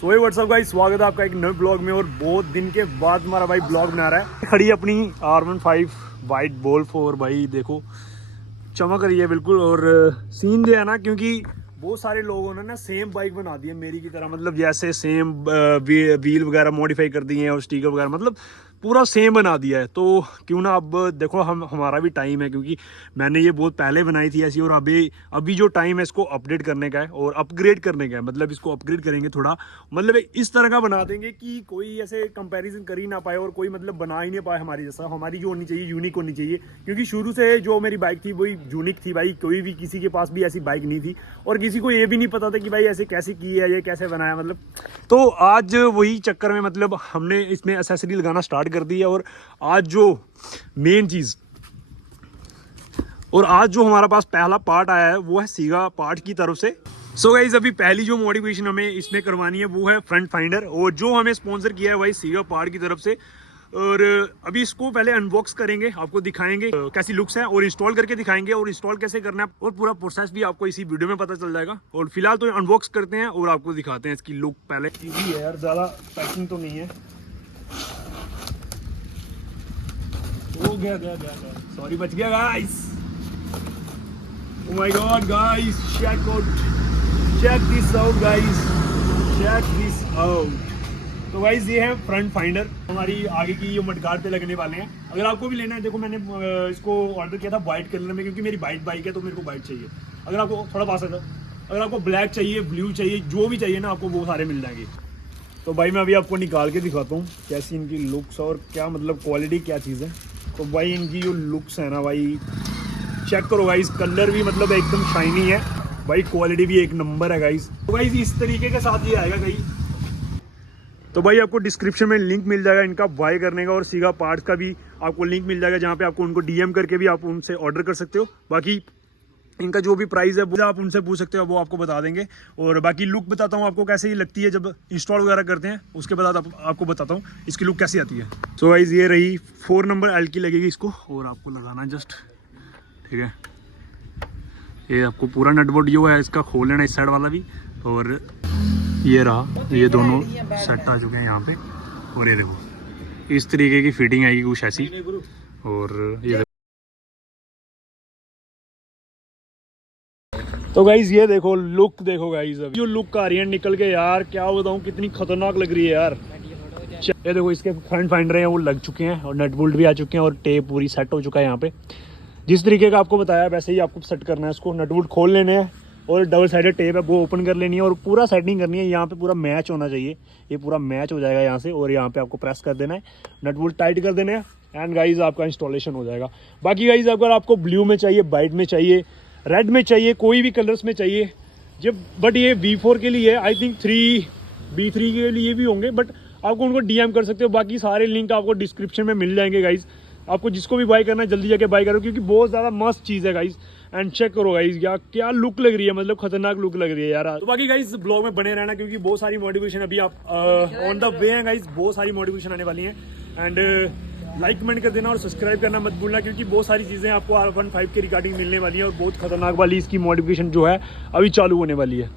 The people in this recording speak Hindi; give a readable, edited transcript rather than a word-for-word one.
सो व्हाट्सअप गाइस, स्वागत है आपका एक नए ब्लॉग में। और बहुत दिन के बाद हमारा भाई ब्लॉग बना रहा है। खड़ी अपनी R15 वाइट बॉल 4 भाई, देखो चमक रही है बिल्कुल। और सीन जो है ना, क्योंकि बहुत सारे लोगों ने ना सेम बाइक बना दी है मेरी की तरह, मतलब जैसे सेम व्हील वगैरह मॉडिफाई कर दिए हैं और स्टिकर वगैरह, मतलब पूरा सेम बना दिया है। तो क्यों ना अब देखो हमारा भी टाइम है, क्योंकि मैंने ये बहुत पहले बनाई थी ऐसी, और अभी जो टाइम है इसको अपडेट करने का है और अपग्रेड करने का है। मतलब इसको अपग्रेड करेंगे थोड़ा, मतलब इस तरह का बना देंगे कि कोई ऐसे कंपैरिजन कर ही ना पाए और कोई मतलब बना ही नहीं पाए हमारी जैसा। हमारी जो होनी चाहिए यूनिक होनी चाहिए, क्योंकि शुरू से जो मेरी बाइक थी वही यूनिक थी भाई। कोई भी किसी के पास भी ऐसी बाइक नहीं थी और किसी को ये भी नहीं पता था कि भाई ऐसे कैसे की है, ये कैसे बनाया मतलब। तो आज वही चक्कर में मतलब हमने इसमें एक्सेसरी लगाना स्टार्ट कर दी है। और आज जो मेन चीज, और आज जो हमारा पास पहला पार्ट आया है वो है सीगा पार्ट की तरफ से। सो गाइस, अभी पहली जो मॉडिफिकेशन हमें इसमें करवानी है वो है फ्रंट फाइंडर, और जो हमें स्पॉन्सर किया है भाई सीगा पार्ट की तरफ से। और अभी इसको पहले अनबॉक्स करेंगे, आपको दिखाएंगे कैसी लुक्स है, और इंस्टॉल करके दिखाएंगे और इंस्टॉल कैसे करना है, और पूरा प्रोसेस भी आपको इसी वीडियो में पता चल जाएगा। और फिलहाल तो अनबॉक्स करते हैं और आपको दिखाते हैं इसकी लुक। पहले इजी है यार, ज़्यादा पैकिंग तो नहीं है। हो गया सॉरी, बच गया guys. Oh my God guys, check this out guys, check this out। तो गाइस ये है फ्रंट फाइंडर, हमारी आगे की ये मडगार्ड पे लगने वाले हैं। अगर आपको भी लेना है, देखो मैंने इसको ऑर्डर किया था वाइट कलर में, क्योंकि मेरी वाइट बाइक है तो मेरे को वाइट चाहिए। अगर आपको थोड़ा पास है, अगर आपको ब्लैक चाहिए, ब्लू चाहिए, जो भी चाहिए ना आपको वो सारे मिल जाएंगे। तो भाई मैं अभी आपको निकाल के दिखाता हूँ कैसी इनकी लुक्स और क्या मतलब क्वालिटी क्या चीज़ है। तो भाई इनकी जो लुक्स है ना भाई, चेक करो गाइस, कलर भी मतलब एकदम शाइनी है भाई, क्वालिटी भी एक नंबर है गाइस। तो गाइस इस तरीके के साथ ये आएगा कहीं। तो भाई आपको डिस्क्रिप्शन में लिंक मिल जाएगा इनका बाय करने का, और सीगा पार्ट्स का भी आपको लिंक मिल जाएगा, जहाँ पे आपको उनको डीएम करके भी आप उनसे ऑर्डर कर सकते हो। बाकी इनका जो भी प्राइस है वो आप उनसे पूछ सकते हो, वो आपको बता देंगे। और बाकी लुक बताता हूँ आपको कैसे ही लगती है जब इंस्टॉल वगैरह करते हैं, उसके बाद आपको बताता हूँ इसकी लुक कैसी आती है। सो गाइस ये रही 4 नंबर एल की लगेगी इसको, और आपको लगाना जस्ट, ठीक है। ये आपको पूरा नटबोल्ट जो है इसका खोल लेना, इस साइड वाला भी। और ये रहा, ये दोनों सेट आ चुके हैं यहाँ पे। और ये देखो इस तरीके की फिटिंग आएगी कुछ ऐसी। और ये तो गाइज ये देखो लुक, देखो गाइज अभी जो लुक आ रही है निकल के, यार क्या बताऊँ कितनी खतरनाक लग रही है यार। ये देखो इसके फ्रंट फाइंडर हैं वो लग चुके हैं, और नट बोल्ट भी आ चुके हैं, और टेप पूरी सेट हो चुका है यहाँ पे। जिस तरीके का आपको बताया वैसे ही आपको सेट करना है इसको। नट बोल्ट खोल लेने हैं, और डबल साइडेड टेप है वो ओपन कर लेनी है, और पूरा सेटिंग करनी है। यहाँ पे पूरा मैच होना चाहिए, ये पूरा मैच हो जाएगा यहाँ से, और यहाँ पे आपको प्रेस कर देना है, नट बोल्ट टाइट कर देना है, एंड गाइज आपका इंस्टॉलेशन हो जाएगा। बाकी गाइज अगर आपको ब्लू में चाहिए, वाइट में चाहिए, रेड में चाहिए, कोई भी कलर्स में चाहिए जब, बट ये V4 के लिए आई थिंक B3 के लिए भी होंगे, बट आपको उनको डीएम कर सकते हो। बाकी सारे लिंक आपको डिस्क्रिप्शन में मिल जाएंगे गाइज। आपको जिसको भी बाय करना है जल्दी जाके बाय करो, क्योंकि बहुत ज़्यादा मस्त चीज़ है गाइज। एंड चेक करो गाइज क्या लुक लग रही है, मतलब खतरनाक लुक लग रही है यार। तो बाकी गाइज ब्लॉग में बने रहना, क्योंकि बहुत सारी मोटिवेशन अभी आप ऑन द वे हैं गाइज, बहुत सारी मोटिवेशन आने वाली हैं। एंड लाइक कमेंट कर देना और सब्सक्राइब करना मत भूलना, क्योंकि बहुत सारी चीज़ें आपको R15 के रिगार्डिंग मिलने वाली है, और बहुत खतरनाक वाली इसकी मॉडिफिकेशन जो है अभी चालू होने वाली है।